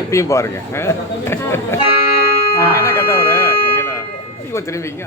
இப்பயும் பாருங்க என்ன கட்ட வர நீங்க திரும்பிங்க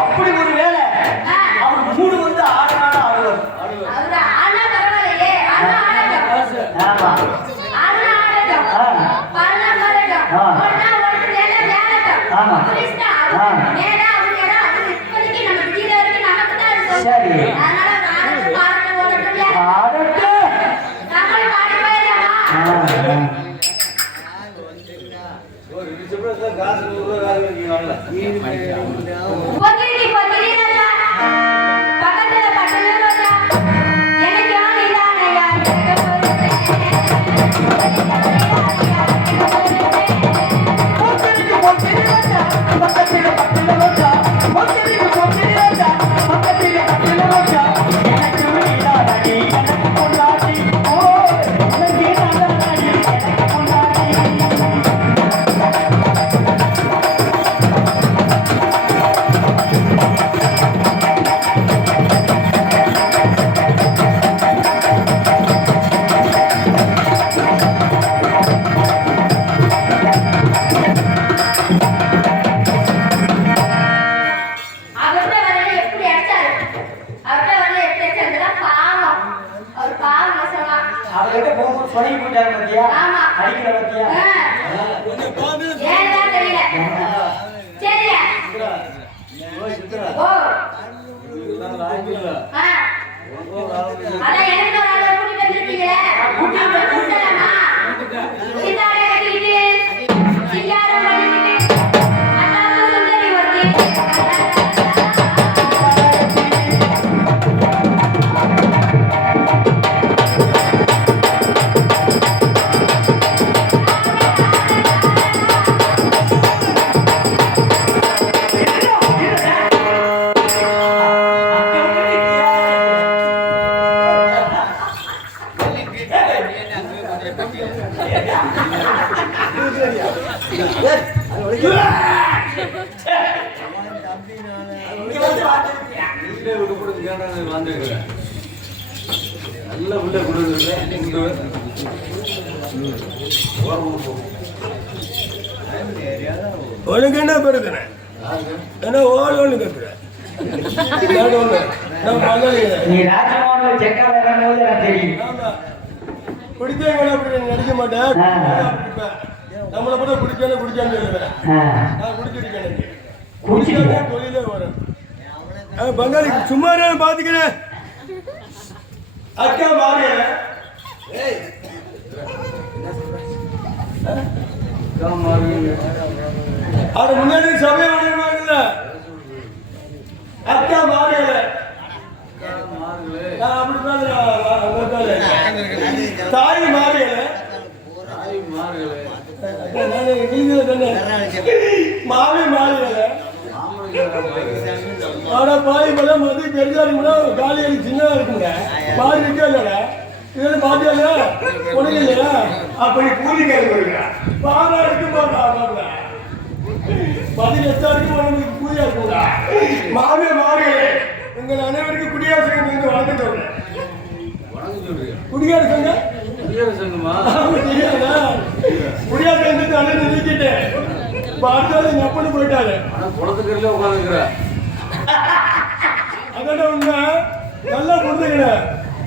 அப்படி ஒரு வேலை அவர் மூடு வந்து ஆடுனாலும் ஆடுவார். சரி காசு பொக்கிரி பொக்கிரி ராஜா பக்கத்துல பட்டல ராஜா எனக்கு நீதானையா பொக்கிரிக்கு பொக்கிரி ராஜா பக்கத்துல பட்டல ராஜா பொக்கிரிக்கு பொக்கிரி ராஜா பக்கத்துல பட்டல ராஜா எனக்கு நீதானடி எனக்கு பொண்டாட்டி ஓ எனக்கு நீதானடி எனக்கு பொண்டாட்டி அவர்கிட்ட வரல எப்படி அடிச்சாரு அவர்கிட்ட வரல எப்படி அடிச்சாருன்னா பாவம் அவர் பாவம் சொல்லலாம் அவர்கிட்ட போகும்போது சொடங்கி போயிட்டாரு பாத்தியா ஆமா. அடிக்கிற பாத்தியா ஏன்தான் தெரியல சரியா ஓ ஆ. அதான் எனக்கு ஒரு ஆளை கூட்டிட்டு வந்திருக்கீங்களே கூட்டிட்டு வந்துடலாமா சீதாரை கட்டிக்கிட்டு சிங்காரம் பண்ணிக்கிட்டு அண்ணாக்கு சுந்தரி ஒருத்தி நல்ல உள்ள உனக்கு என்ன பிரச்சனை என்ன ஓடு கேட்குற நீ ராஜமோகன்ல செக்கால இறங்கும்போது எனக்கு தெரியும் பிடிச்சவங்க அப்படி நடிக்க மாட்டேன் ஆ. நம்மளை கூட பிடிச்சாலும் குடிச்சான்னு சொல்லுவேன் நான் குடிச்சிருக்கேன் குடிச்சிருக்க தொழிலே வரும் பங்காளி சும்மா பாத்துக்கிறேன் அக்கா மாறிய அது முன்னாடி சபை பண்ணிருவாங்கல்ல அக்கா மாறிய அப்படி தாய் மாறிய மாமி மாறிய ஆனா பாதி படம் வந்து பெருசாருக்குன்னா காலி சின்னதா இருக்குங்க பாதி இருக்கா இல்லையா இது பாத்தியா உனக்கு இல்லையா அப்படி கூலி கேட்க பாரா இருக்கு பாருங்க பதில் எச்சாருக்கு உனக்கு கூலியா இருக்குங்க மாவே மாறியே உங்கள் அனைவருக்கும் குடியரசு வந்து வணக்கம் சொல்றேன் குடியரசு சங்கம் குடியரசு சங்கத்தை அண்ணன் நிறுத்திட்டேன் அடுத்தது எங்க அப்பனு போயிட்டாரு அதான் உண்மை நல்லா புரிஞ்சுக்கிற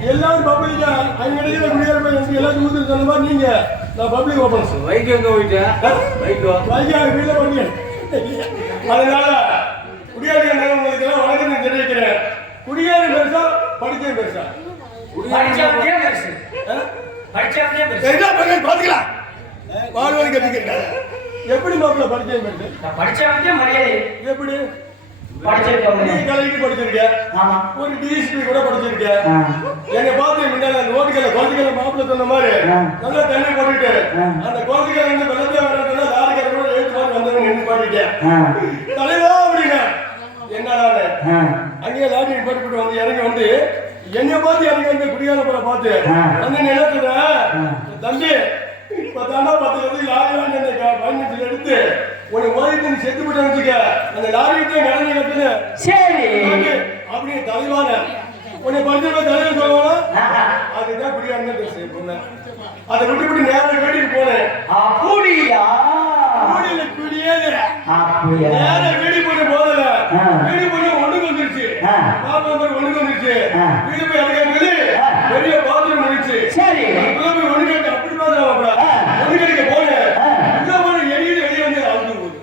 எல்லாரும் பப்ளிக்கா அவங்க இடையில குடியரசு எனக்கு எல்லாத்தையும் ஊத்து சொன்ன மாதிரி நீங்க நான் பப்ளிக் ஓப்பன் வைக்க எங்க போயிட்டேன் வைக்க வீட்டுல பண்ணி அதனால குடியாரி உங்களுக்கு எல்லாம் வணக்கம் தெரிவிக்கிறேன் குடியாரி பெருசா படிச்சே பெருசா படிச்சவனே பெருசு படிச்சவனே பெருசு என்ன பண்ண பாத்துக்கலாம் வாழ்வாதி கத்துக்கிட்டேன் எப்படி மாப்பிள்ள படிச்சே பெருசு படிச்சவனே மரியாதை எப்படி படிச்சிருக்கவனே நீ கலைக்கு படிச்சிருக்க ஆமா ஒரு டிஎஸ்பி கூட படிச்சிருக்க எங்க பார்த்து முன்னால அந்த ஓட்டுக்கல குழந்தைகளை மாப்பிள்ள சொன்ன மாதிரி நல்லா தண்ணி போட்டுட்டு அந்த குழந்தைகளை வந்து வெள்ளத்தை வரதுல லாரிக்கார கூட எழுத்து மாதிரி வந்தவங்க நின்று பாட்டிட்டேன் தலைவா அப்படிங்க என்னடா அங்கேயே லாரி போட்டு வந்து இறங்கி வந்து என்னை பார்த்து இறங்கி வந்து குடியாரப்பட பார்த்து வந்து நிலத்துல தம்பி 10 வந்து லாரி வாங்கி அந்த பயணத்தில் எடுத்து உனக்கு ஓடிட்டு நீ செத்து போட்டு வச்சுக்க அந்த லாரிக்கிட்டே நடந்து கட்டுல சரி அப்படியே தலைவான உன்னை படிச்ச தலைவர் சொல்லுவானா அதுதான் குடியாருன்னு பேசுறேன் பொண்ணு அதை விட்டு நேரம் வேண்டிட்டு போனேன் அப்படியா கூடியில குடியேது அப்படியா நேரம் வேடி போட்டு போதல வேடி போட்டு ஒண்ணுக்கு வந்துருச்சு பாப்பா ஒண்ணுக்கு வந்துருச்சு வீடு போய் இறங்க பெரிய பாத்ரூம் இருந்துச்சு சரி அதுக்குள்ள போய் ஒண்ணு கேட்டு அப்படி பாத்துறாங்க ஒண்ணு கேட்க போனேன் உள்ள போன எரியுது வெளியே வந்து அவுட்டு போகுது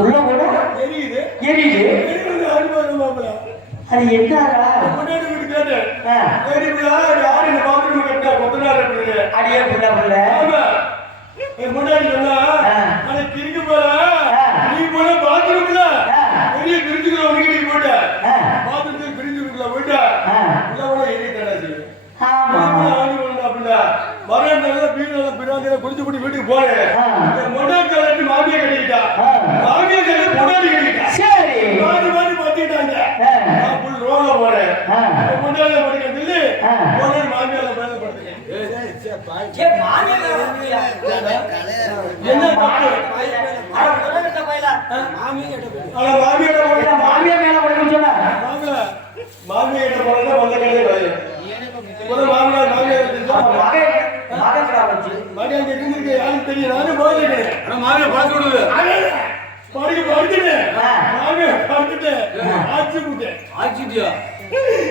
உள்ள கூட எரியுது எரியுது வந்து அனுபவம் மாப்பிள அது என்னடா முன்னாடி வீட்டு கேட்டேன் ஏடிங்களா யாரு இந்த பாத்ரூம் கட்டினா கொத்தனார் அப்படின்னு அடியே புள்ள புள்ள ஆமா முன்னாடி சொன்னா அதை கிரிக்கு போல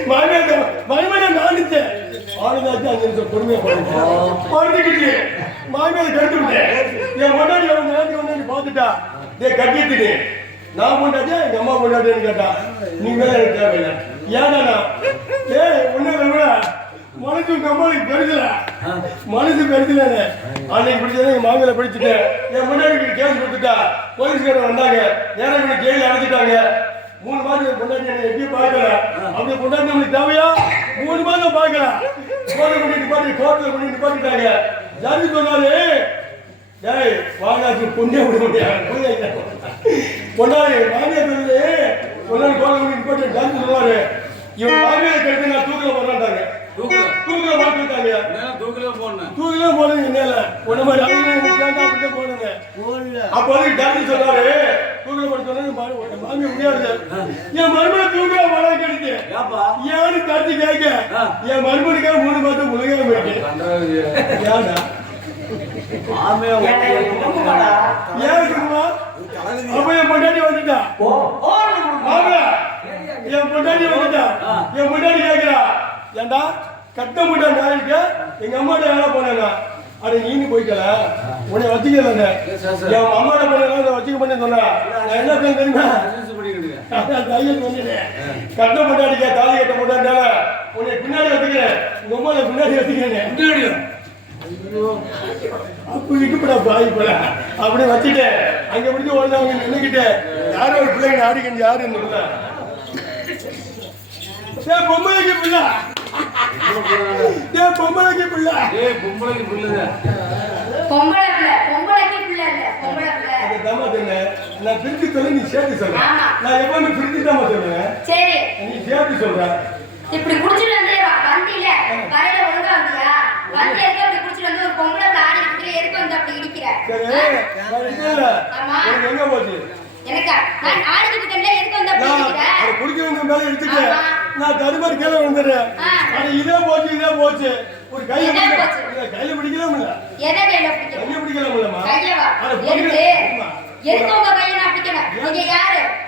மகிமையை நானிச்சேன் ஆளுதாச்சு 5 நிமிஷம் பொறுமையா படுத்துக்கிட்டு மாமியாரை கெடுத்து விட்டேன் என் முன்னாடி அவன் நேரத்துக்கு முன்னாடி பார்த்துட்டா கட்டிட்டு நான் பொண்டாட்டியா எங்க அம்மா பொண்டாட்டியான்னு கேட்டா நீ மேல எனக்கு தேவையில்லை ஏன்னா ஒண்ணு மனசு உங்க அம்மாவுக்கு பெருசல மனசு பெருசல அன்னைக்கு பிடிச்சதை என் மாமியாரை பிடிச்சிட்டேன் என் முன்னாடி கேஸ் கொடுத்துட்டா போலீஸ்காரன் வந்தாங்க நேரம் ஜெயில அடைச்சிட்டாங்க 3 மாதம் பொண்டாட்டி என்ன எப்பயும் பார்க்கல அப்படி பொண்டாட்டி நம்மளுக்கு தேவையா 3 மாதம் பார்க்கல கோர்ட்ல கொண்டு நிப்பாட்டிட்டாங்க ஜாதி சொன்னாரு டேய் வாங்காச்சு பொண்ணே விட முடியாது பொண்டாடி மாமியார் சொல்லுது பொண்டாடி கோர்ட்ல கொண்டு நிப்பாட்டி ஜாதி சொன்னாரு இவன் மாமியாரை கெடுத்து நான் தூக்கில போடுறாங்க தூக்கில மாட்டிட்டாங்க தூக்கில போடுங்க என்ன ஒண்ணு மாதிரி அப்படியே போடுங்க அப்ப வந்து ஜாதி சொன்னாரு தூக்கில போட சொன்னது மாமியா முடியாது என் மருமனை தூக்கில போட கேட்டுச்சு ஏன்னு தட்டி கேட்க என் மருமனுக்காக 3 மாதம் முழுகாம இருக்கு ஏன்டா அப்ப என் பொண்டாட்டி வந்துட்டா என் பொண்டாட்டி வந்துட்டா என் பொண்டாட்டி கேட்கிறா ஏண்டா கட்ட முட்டா நாளைக்கு எங்க அம்மாட்ட வேலை போனேன்னா அட நீனு போய்க்கல உன்னை வச்சுக்கல என் அம்மாட்ட போன வச்சுக்க பண்ண சொன்னா நான் என்ன பண்ண தெரியுமா கட்ட முட்டாடிக்க தாலி கட்ட முட்டாண்டால உன்னை பின்னாடி வச்சுக்கிறேன் உங்க அம்மாவை பின்னாடி வச்சுக்கிறேன் அப்படி வச்சுட்டு அங்க முடிஞ்சு ஓடுறவங்க நின்னுக்கிட்டு யாரும் ஒரு பிள்ளைங்க ஆடிக்கணும் யாரு இந்த பொம்பளைக்கு பிள்ளை பொம்பளைக்கு பிள்ளை நான் பிரிச்சு சொல்ல நீ சேர்த்து சொல்ற நான் எப்பவுமே பிரிச்சு தான் சொல்லுவேன் நீ சேர்த்து சொல்ற இப்படி குடிச்சிட்டு வந்து வண்டியில கரையில ஒழுங்கா வந்தியா வந்து எங்க அப்படி குடிச்சிட்டு வந்து ஒரு பொம்பளை ஆடி இருக்கிற எதுக்கு வந்து அப்படி இடிக்கிற எங்க போச்சு எனக்கா நான் ஆடிக்கிட்டு இருக்கேன்ல எதுக்கு வந்து அப்படி இடிக்கிற அது குடிக்கிறவங்க மேல இடிச்சிட்டேன் நான் தடுமாறி கீழே வந்துடுறேன் அது இதே போச்சு ஒரு கையில பிடிக்கலாம் இல்ல எதை கையில பிடிக்கலாம் கையில பிடிக்கலாம் இல்லம்மா கையவா எதுக்கு உங்க கையை நான் பிடிக்கணும்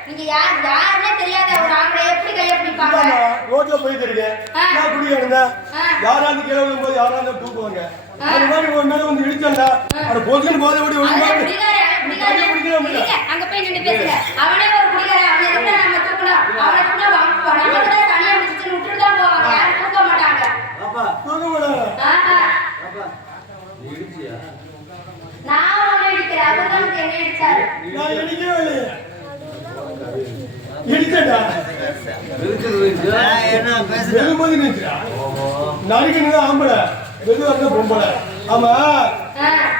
நீங்க யாருன்னே தெரியாத ஒரு ஆம்பளை எப்படி கையை பிடிப்பாங்க ரோட்ல போயிட்டு இருக்கேன் நான் குடிக்கிறேன் யாராவது கீழே விழும்போது யாராவது தூக்குவாங்க அது மாதிரி ஒரு மேல வந்து இடிச்சா அது போதுன்னு போதை ஓடி அங்க போய் நின்று பேசுங்க அவனே ஒரு குடிகாரன் அவனை எதுக்கு நம்ம தூக்கணும் அவனை தூக்கினா நமக்கு தான் தனியா முடிச்சு விட்டுட்டு தான் போவாங்க யாரும் தூக்க மாட்டாங்க தூக்க மாட்டாங்க நான் அவனை இடிக்கிறேன் அவர்தான் என்ன இடிச்சாரு நான் இடிக்கவே இல்லையே இடிச்சடா என்ன பேசுற வெறும்போது நினைச்சா நாளைக்கு நீ ஆம்பளை வெது வந்த பொம்பளை ஆமா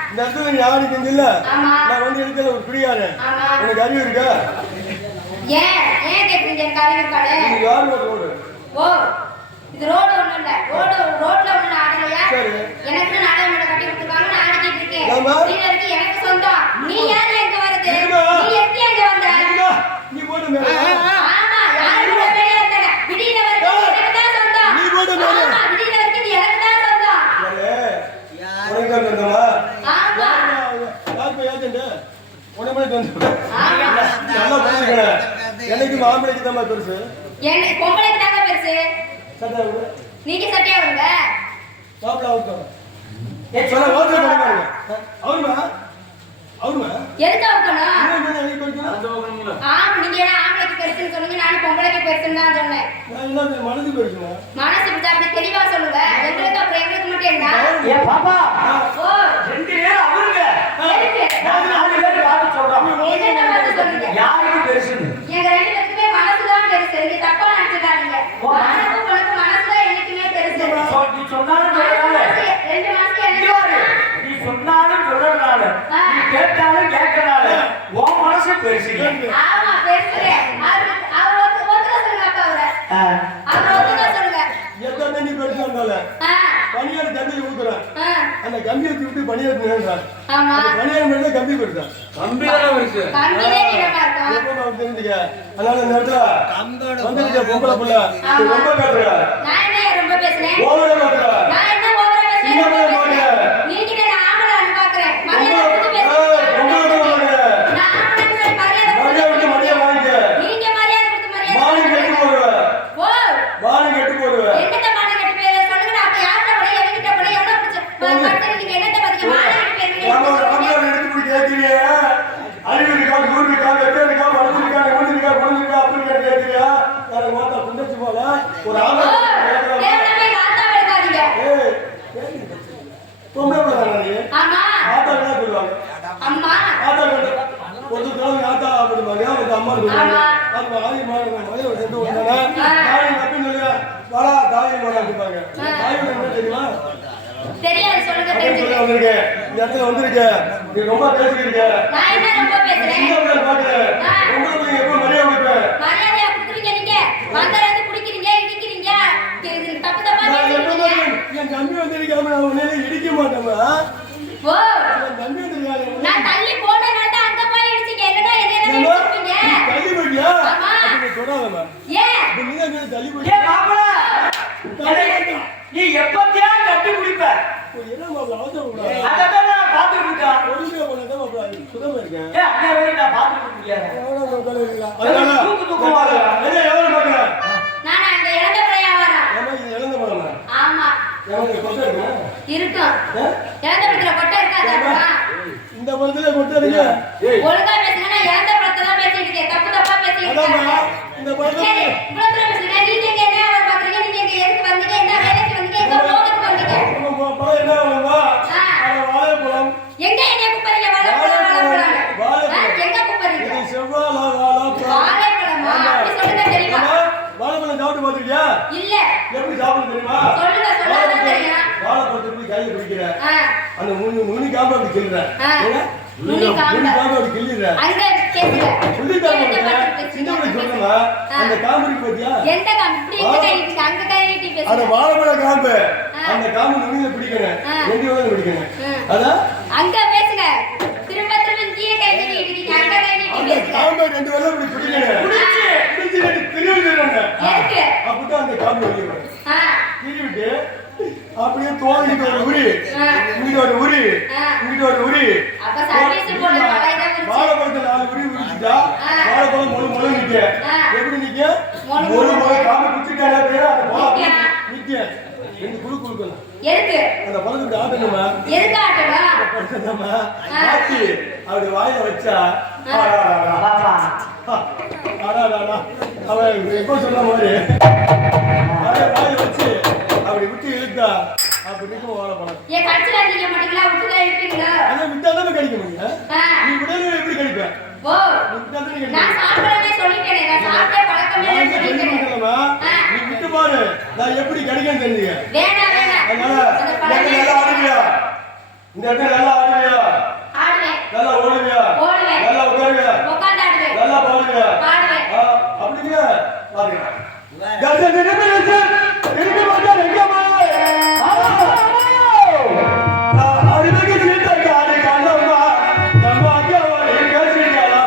இந்த இடத்துல நீ யாரு இல்ல நான் வந்து இருக்கிற ஒரு குடியாரன் உனக்கு அறிவு இருக்கா ஏன் கேக்குறீங்க எனக்கு அறிவு இருக்காது நீ யாரு ரோடு ஓ இது ரோடு ஒண்ணு இல்ல ரோட்ல ஒண்ணு ஆடலையா எனக்கு நாடகம் மேட கட்டி கொடுத்துருக்காங்க நான் ஆடிட்டு இருக்கேன் நீ இருக்கு எனக்கு சொந்தம் நீ யாரு எங்க வரது நீ எப்படி எங்க வந்த நீ போடு மேல ஆமா யாரு கூட வெளிய வந்தன திடீர்னு வரது எனக்கு தான் சொந்தம் நீ போடு மேல ஆமா திடீர்னு வரது எனக்கு தான் சொந்தம் உனக்கு சொந்தமா ஆமா யாருக்கு ஏஜென்ட் உனக்கு சொந்தம் நல்லா புரிஞ்சுக்கற எனக்கு மாம்பளைக்கு தான் பெருசு என்ன பொம்பளைக்கு தாங்க பெருசு சட்டை விடு நீங்க சட்டையா விடுங்க மாப்பிள அவுட் சொல்ல ஓட்டு பண்ணுங்க அவருமா எதுக்கு அவுக்கணும் ஆமா நீங்க என்ன ஆம்பளைக்கு பெருசுன்னு சொன்னீங்க நானும் பொம்பளைக்கு பெருசுன்னு தான் சொன்னேன் நான் என்ன மனசு பெருசுமா மனசு இப்படி அப்படி தெளிவா சொல்லுங்க எங்களுக்கு அப்புறம் எங்களுக்கு மட்டும் என்ன ஏ பாப்பா ஓ 2 பேர் அவருங்க எதுக்கு நான் 4 பேர் பார்த்து சொல்றோம் என்ன பார்த்து சொல்றீங்க யாருக்கு பெருசுன்னு எங்க 2 பேருக்குமே மனசு தான் பெருசு நீங்க தப்பா நினைச்சுக்காதீங்க மனசுக்கு உனக்கு மனசு தான் என்னைக்குமே பெருசு நீ சொன்னாலும் சொல்லறானே 2 மாசத்துக்கு என்ன நீ சொன்னாலும் சொல்லறானே நீ கேட்டாலும் கேட்கறானே உன் மனசு பெருசு ஆமா பெருசு அவர் ஒத்துக்க சொல்லுங்க அப்பா அவர் ஒத்துக்க சொல்லுங்க எத்தனை நீ பெருசா இருந்தால பனியார் கம்பி ஊத்துறான் அந்த கம்பி ஊத்தி விட்டு பனியார் நேர்றான் ஆமா பனியார் மேல கம்பி பெருசா கம்பிலே நீளமா இருக்கும் தெரிஞ்சுக்க அதனால இந்த இடத்துல வந்துருக்க பொம்பளை புள்ள ரொம்ப பேசுற நான் என்ன ரொம்ப பேசுறேன் ஓவரா பேசுற நான் என்ன ஓவரா பேசுறேன் நீங்க கிட்ட நான் ஆம்பளை வந்து பாக்குறேன் மரியாதை கொடுத்து பேசுங்க நான் ஆம்பளை மரியாதை கொடுத்து மரியாதை வாங்க நீங்க மரியாதை கொடுத்து மரியாதை மாறி கட்டி போடுற ஓ ஒரு ஆளு தேவனமே ஆத்தா எடுக்காதீங்க. பொம்பளை பிள்ளை தானே ஆமா. ஆத்தா என்ன சொல்லுவாங்க? அம்மா. ஆத்தா ஒரு காலம் ஆத்தா அப்படிம்பாங்க, ஒரு அம்மா சொல்லுவாங்க. அது ஆதி மாதிரி ஒரு ரெண்டு ஒன்றானே தாய் அப்படின்னு சொல்லி வாடா தாய் மாடா அப்படிம்பாங்க. தாய் என்ன தெரியுமா? தெரியாது, சொல்லுங்க. தெரிஞ்சுக்க வந்திருக்கேன், இந்த இடத்துல வந்திருக்கேன், நீ ரொம்ப பேசிக்கிருக்க. நான் என்ன ரொம்ப பேசுறேன்? சின்ன பிள்ளை பாக்குறேன், ரொம்ப பிள்ளைங்க எப்போ மரியாதை கொடுப்பேன். மரியாதையா குடுக்குறீங்க நீங்க. வந்தறது குடிக்கிறீங்க, இடிக்கிறீங்க. தப்பு தப்பா பேசுறீங்க. என் தம்பி வந்திருக்காம நான் உன்னை இடிக்க மாட்டேமா. ஓ, என் தம்பி வந்திருக்காரு. நான் தள்ளி போனனால தான் அங்க போய் இடிச்சீங்க. என்னடா என்ன இடிச்சீங்க? தள்ளி போயிட்டியா? ஆமா. நீ சொல்லாதம்மா. ஏன்? நீ தான் தள்ளி ஏ போயிட்டியா? மாப்பிள, நீ எப்பத்தியா கட்டி குடிப்ப? என்ன மாப்பிள அவசரப்படாத. அதான் நான் பாத்துட்டு இருக்கேன். ஒழுங்கா போனதான் மாப்பிள சுத்தமா இருக்கேன். ஏ அங்க வரைக்கும் நான் பாத்துட்டு முடியாது. எவ்வளவு மாப்பிள இல்ல. அதனால தூக்கமா என்ன எவ்வளவு பாக்குற? நான் அங்க இறந்த பிறையா வரேன். ஏமா இது இழந்த போறமா? ஆமா. எவனுக்கு கொட்டை இருக்கா? இருக்கும். இறந்த பிறத்துல கொட்டை இருக்காதா? இந்த படத்துல கொட்டை இருக்கு. ஒழுங்கா பேசுங்க. நான் இறந்த பிறத்தை தான் பேசிட்டு இருக்கேன். தப்பு தப்பா பேசிட்டு அதாம்மா இருக்கேன். இந்த படத்துல சரி, இவ்வளவு தூரம் பேசுங்க. நீங்க எங்க என்ன வேலை பாக்குறீங்க? நீங்க எங்க எதுக்கு வந்தீங்க? என்ன வேலைக்கு வந்தீங்க? எங்க போகிறதுக்கு வந்தீங்க? நம்ம படம் என்ன ஆகுமா? வாழைப்பழம். எங்க என்னைய கூப்பிடுறீங்க? வாழைப்பழம். எங்க கூப்பிடுறீங்க? இது செவ்வாழை வாழைப்பழம். வாழைப்பழமா? அப்படி சொல்லுங்க தெரியுமா? வாழைப்பழம் சாப்பிட்டு பாத்துக்கியா? இல்ல. எப்படி சாப்பிட தெரியுமா? சொல்லுங்க, சொல்லாதான் தெரியும். வாழைப்பழத்தை எப்படி கையில பிடிக்கிற? ஆ. அந்த நுனி காம்பு அப்படி கிள்ளுற. நுனி காம்பு அப்படி கிள்ளிடுற. அங்க கேக்குற. சின்ன சொல்லுமா அந்த காம்பு இருக்கு பாத்தியா? எந்த காம்பு? இப்படி எங்க கை இருக்கு? அங்க கை நீட்டி அந்த பேசுங்க. வாழைப்பழ காம்பு அந்த காம்பு நுனியில பிடிக்கணும். ரெண்டு வேளை பிடிக்கணும். அதான் அங்க பேசுங்க. திரும்ப திரும்ப கீழே கை நீட்டி இருக்கீங்க. அங்க கை நீட்டி அந்த பேசுங்க. காம்பை ரெண்டு வேளை இப்படி பிடிக்கணும். பிடிச்சு ரெண்டு பிரிவுறாங்க. எதுக்கு? அப்பதான் அந்த காம்பு வெளியே வரும். பிரிவிட்டு அப்படியே தோலிட்டு ஒரு உரி, இங்கிட்டு ஒரு உரி, இங்கிட்டு ஒரு உரி. அப்ப சர்வீஸ் போட வாழைப்பழத்துல 4 உரி உரிச்சுட்டா வாழைப்பழம் முழு நிக்க. எப்படி நிக்க? முழு காம்பு பிடிச்சிட்டாலே பேர் அந்த பழம் நிக்க. ரெண்டு குழு குழுக்கணும். எதுக்கு? அந்த பழத்துக்கு ஆட்டணுமா? எதுக்கு ஆட்டணும்? ஆட்டி அப்படி வாயில வச்சா அவன் எப்ப சொன்ன மாதிரி வாயில வச்சு அப்படி விட்டு இழுத்தா அப்படி நிற்கும் வாழைப்பழம். ஏன் கடிச்சு வந்தீங்க மாட்டீங்களா? விட்டுதான் இருப்பீங்களா? ஆனா விட்டாதான் கிடைக்க முடியும். நீ விடணும் எப்படி கிடைப்ப? ஓ, நான் சாப்பிடவே சொல்லிட்டேனே. நான் சாப்பிட்டே பழக்கமே இல்லைன்னு சொல்லிட்டேனே. நீ விட்டு பாரு, நான் எப்படி கிடைக்குன்னு தெரிஞ்சுக்க. வேணாம் வேணாம். அதனால நல்லா ஆடுவியா? இந்த இடத்துல நல்லா ஆடுவியா? ஆடுவேன். நல்லா ஓடுவியா? ஓடுவேன். நல்லா உட்காருவியா? உட்கார்ந்து ஆடுவேன். நல்லா பாடுவியா? பாடுவேன். அப்படிங்க பாருங்க. தர்ஷன் திருப்பி வந்தா எங்கம்மா? அதுக்கு சீட்டாக்கி ஆடி காணோம்மா. நம்ம அக்கா பேசுறீங்களா?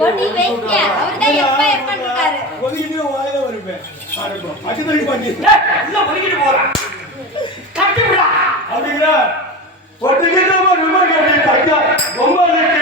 கொட்டி வைக்க. அவர்தான் எப்ப எப்பன்னு இருக்காரு. ஒதுக்கிட்டு வாயில வருவேன். அடிதடி பண்ணி இல்ல ஒதுக்கிட்டு போறான். கட்டி விடா. அப்படிங்களா? ஒதுக்கிட்டு ரொம்ப கேட்டீங்க. ரொம்ப கேட்டீங்க.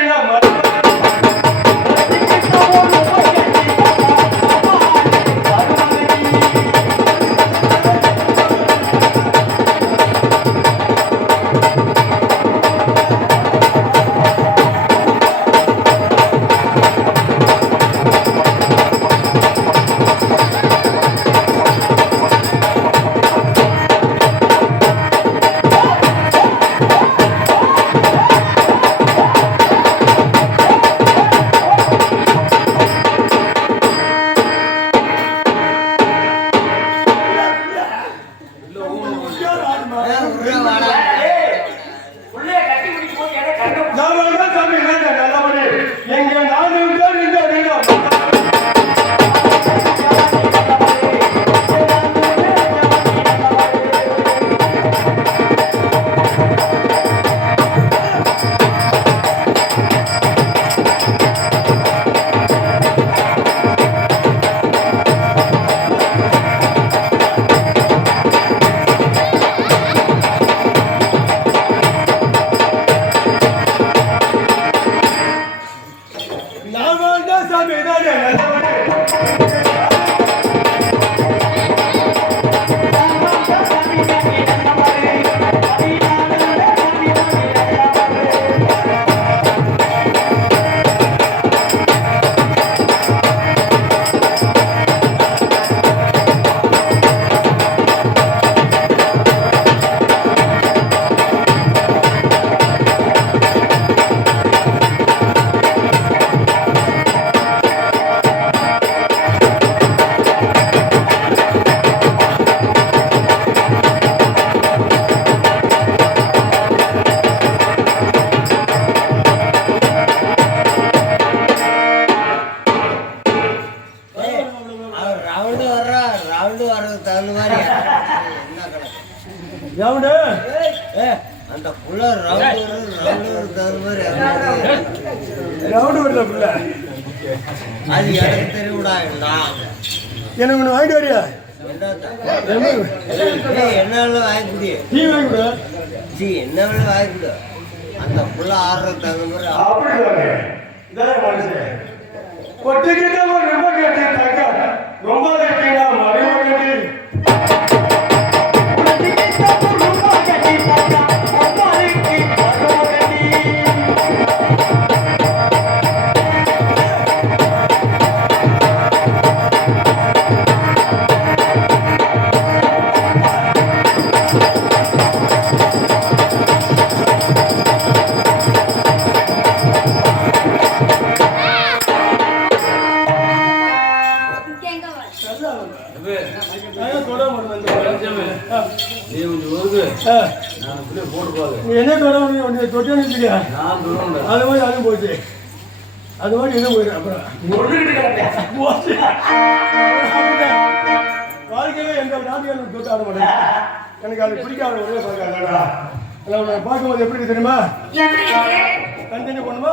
ரவுண்டு வர்றதுக்கு தகுந்த மாதிரி என்ன கணக்கு ரவுண்டு அந்த புள்ள ரவுண்டு தகுந்த மாதிரி ரவுண்டு வரல புள்ள அது எனக்கு தெரியும்டா எனக்கு ஒன்று வாங்கிட்டு வரியா என்ன வாங்கி குடி நீ வாங்கி கொடு என்ன வாங்கி கொடு அந்த புள்ள ஆடுறதுக்கு தகுந்த மாதிரி அப்படி இதான் மனுஷன் ஒட்டுக்கிட்ட ரொம்ப கேட்டீங்க ரொம்ப கேட்டீங்க மறுபடி என்ன தொட தொட்டு அது மாதிரி அதுவும் போச்சு அது மாதிரி இதுவும் போயிடு அப்புறம் வாழ்க்கையில எந்த நாட்டுகளும் தொட்டு ஆட மாட்டேன் எனக்கு அது பிடிக்காத ஒரே பார்க்காதா பார்க்கும்போது எப்படி தெரியுமா தண்ணி பண்ணுமா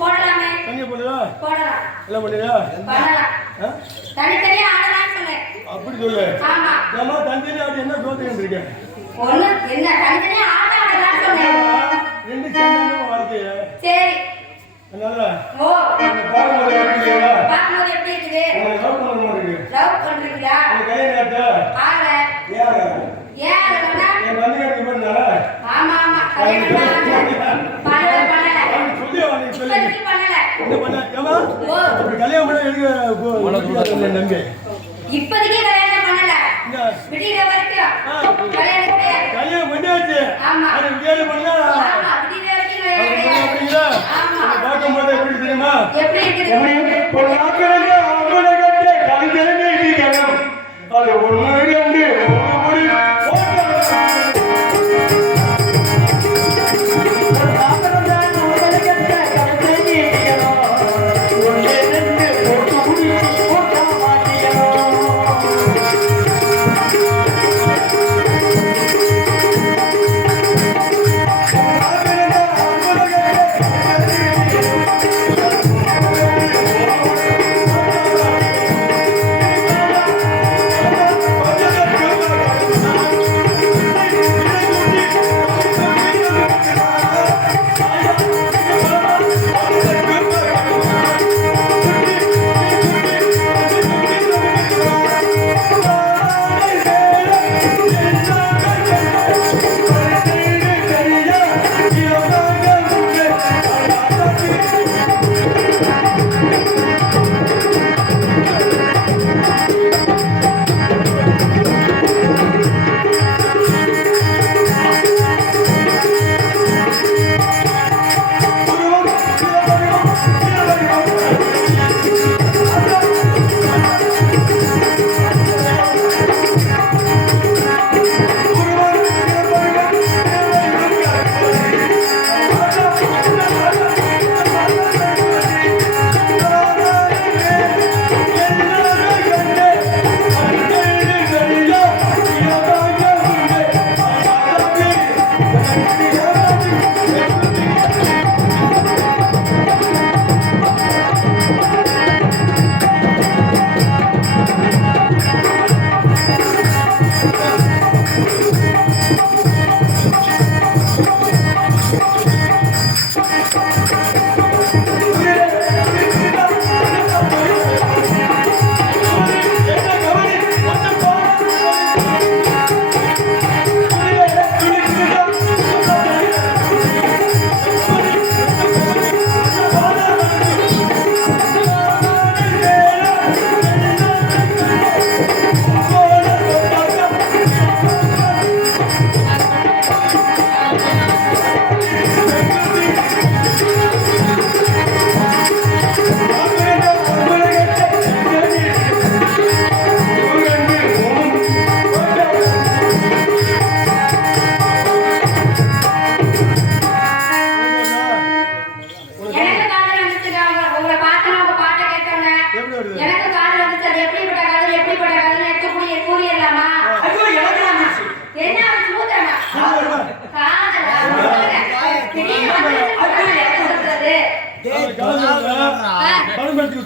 போடலாமே தண்ணி பண்ணுதா போடலாம் எல்லாம் பண்ணியா பண்ணலாம் தனித்தனியா ஆடலாம்னு சொன்னேன் அப்படி சொல்லு ஆமா ஏமா தண்ணி ஆடி என்ன தோத்துக்கிட்டு இருக்கேன் ஒண்ணு என்ன தனித்தனியா ஆடலாம்னு சொன்னேன் ரெண்டு சேர்ந்து வாழ்க்கைய சரி அதனால ஓ பார்க்கும்போது எப்படி இருக்கா பாக்கும்போது எப்படி இருக்குது லவ் பண்ண மாதிரி இருக்கு லவ் பண்றீங்களா கல்யாணம் ஆச்சா ஆகல ஏன் ஏன் ஆகலன்னா என் தந்தைக்கு பண்ணாரா ஆமா ஆமா கல்யாணம் பண்ணல சொல்லி வாங்க சொல்லி இப்போதைக்கு பண்ணல என்ன பண்ண ஏமா ஓ அப்படி கல்யாணம் பண்ண எடுக்க நம்பி இப்போதைக்கு கல்யாணம் பண்ணல இந்த விடிகிற வரைக்கும் கல்யாணம் கிடையாது கல்யாணம் பண்ணியாச்சு ஆமா. அது விஜயம் பண்ணா ஆமா விடிகிற வரைக்கும் கல்யாணம் கிடையாது அப்படிங்களா ஆமா பார்க்கும்போது எப்படி தெரியுமா எப்படி இருக்குது ஒரு நாட்களுக்கு அவங்களை கட்டி கலைஞர்கள் இருக்கிறோம் அது ஒன்று ரெண்டு மூணு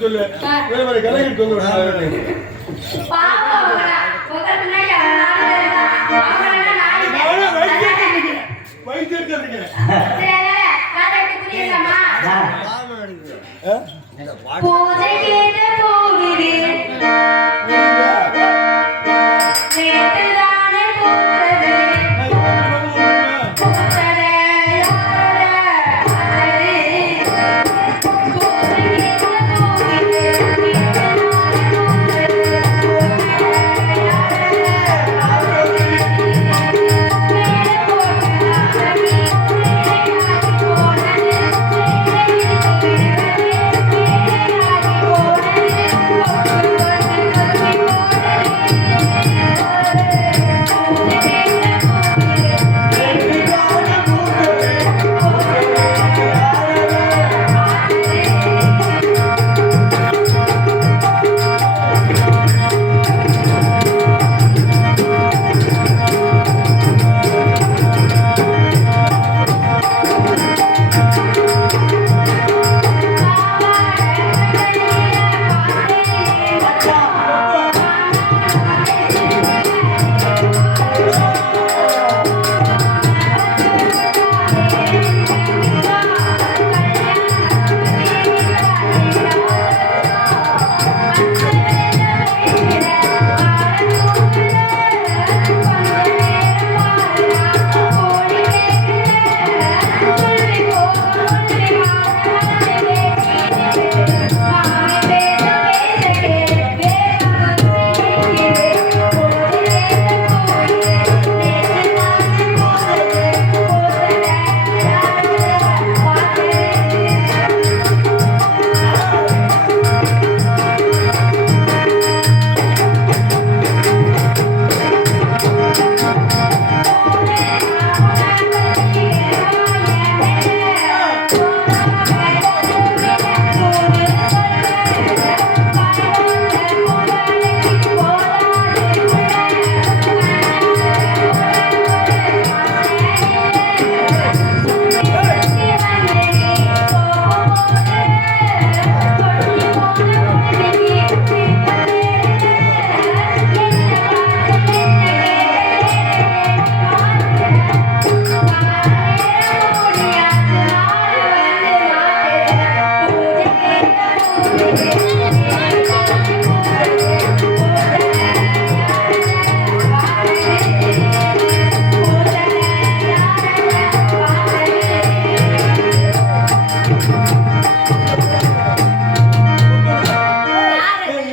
சொல்லு வேற வேற கலைஞர் சொல்லு பாவம் அவங்களா. உங்க முன்னாடி அவங்க 4 பேர் தான். அவங்கள 4 பேர். வைத்தியர் சொல்லுங்க சரி, காதட்டு புரியுதாமா? பாவம் நடிக்குது. இந்த பாட்டு பூஜை கேட்டு போகிறேன். நேற்றுதானே பூத்தது. பூத்ததே யாரே அது. பூஜை கேட்டு போகிறேன். நேற்றுதானே பூத்தது. பூத்ததே யாரே அது. மேலே போட்டு ஆகி மேலாகி போனது.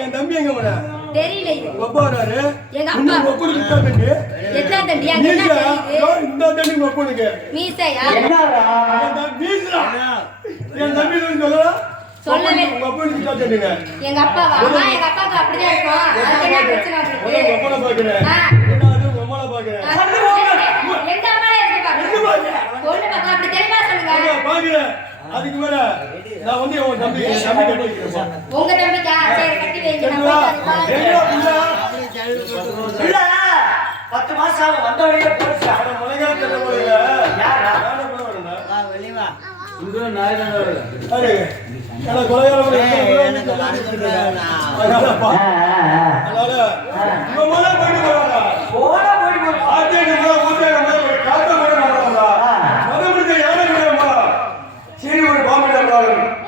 என் தம்பி எங்க போன தெரியல இது. ஒப்பாராரு எங்க அப்பா. இன்னும் ஒப்பனுக்கு தான் தம்பி எத்தனை தண்டி? அங்க என்ன மீசா தெரியுது? இந்த தம்பி ஒப்பனுக்கு மீசையா? என்னடா மீசா என் தம்பி சொல்லலாம் சொல்லவே. உங்க ஒப்பனுக்கு தான் தம்பிங்க எங்க அப்பாவா? அம்மா, எங்க அப்பாவுக்கு அப்படிதான் இருக்கும். அதுக்கு என்ன பிரச்சனை உங்களுக்கு? ஒப்பனை பாக்குறேன் ஆ. ரெண்டாவது உம்மனை பாக்குறேன் எங்க அம்மாலே இருக்கு பாருங்க. பொண்ணு பக்கம் அப்படி தெளிவா சொல்லுங்க. பாக்குறேன் அதுக்கு மேல நான் வந்து உன் தம்பி கட்டி வைக்கிறேன் உங்க தம்பிக்கா? சரி, கட்டி வைங்க. நான் போயிட்டு வரேன். அப்படியே தள்ளி போட்டு கொடுத்தா. இல்ல 10 மாசம் ஆகும் வந்த வழியே போச்சு மலைகாலத்துல போறீங்க யாரா வா வெளிய வா. அரே என்ன கொலையாளம் எனக்கு மறந்துடுறா. அதனால உங்க மேல போயிட்டு போறாங்க போடா போய் போய் ஆத்தேங்க ஊத்தேங்க காத்த போய் போறாங்க மதமுக்கு யாரும் இல்லையம்மா சரி ஒரு பாம்பு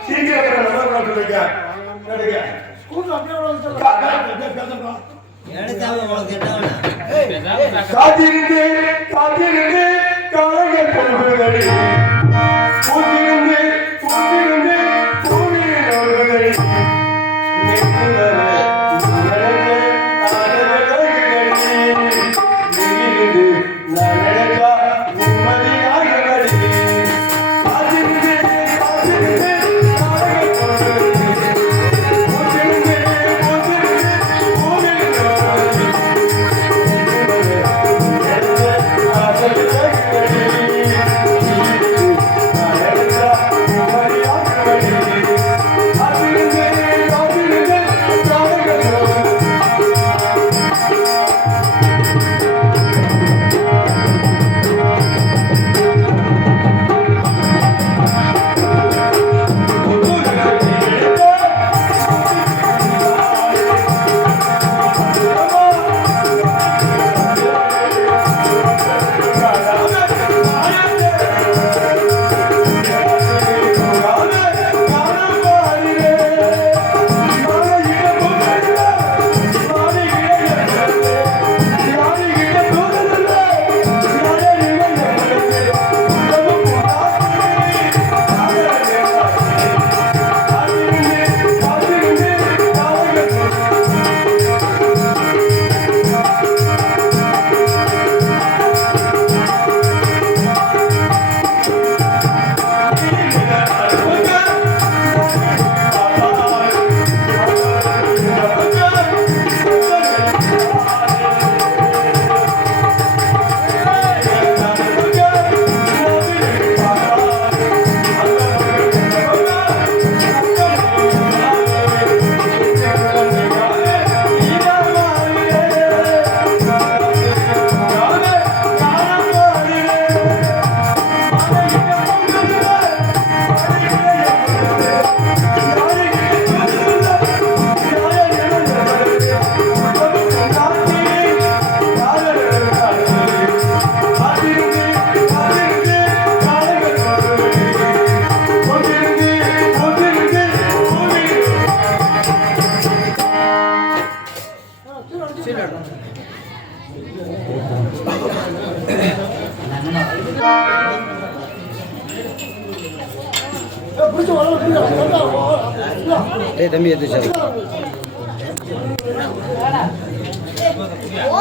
சீக்கிரம் நம்பர் சொல்லுங்க கேளுங்க ஸ்கூல்ல அப்படியே சொல்லுங்க எடுத்தாம உனக்கு என்ன வேணும்? காத்திருந்து காத்திருந்து காலங்கள் போகுதடி பூத்திருந்து பூத்திருந்து பூமியில் ஓடுதடி நெற்று வர நடந்து ஆடவர்களடி நெகிழ்ந்து நான் நடக்கா உம்மதியாகடி காத்திருந்து காத்திருந்து காலங்கள் போகுதடி பூத்திருந்து பூத்திருந்து பூமியில் ஓடுதடி நெற்று வர நடந்து ஆடவர்களடி ஏய் தம்பி எடுத்து சார் ஓ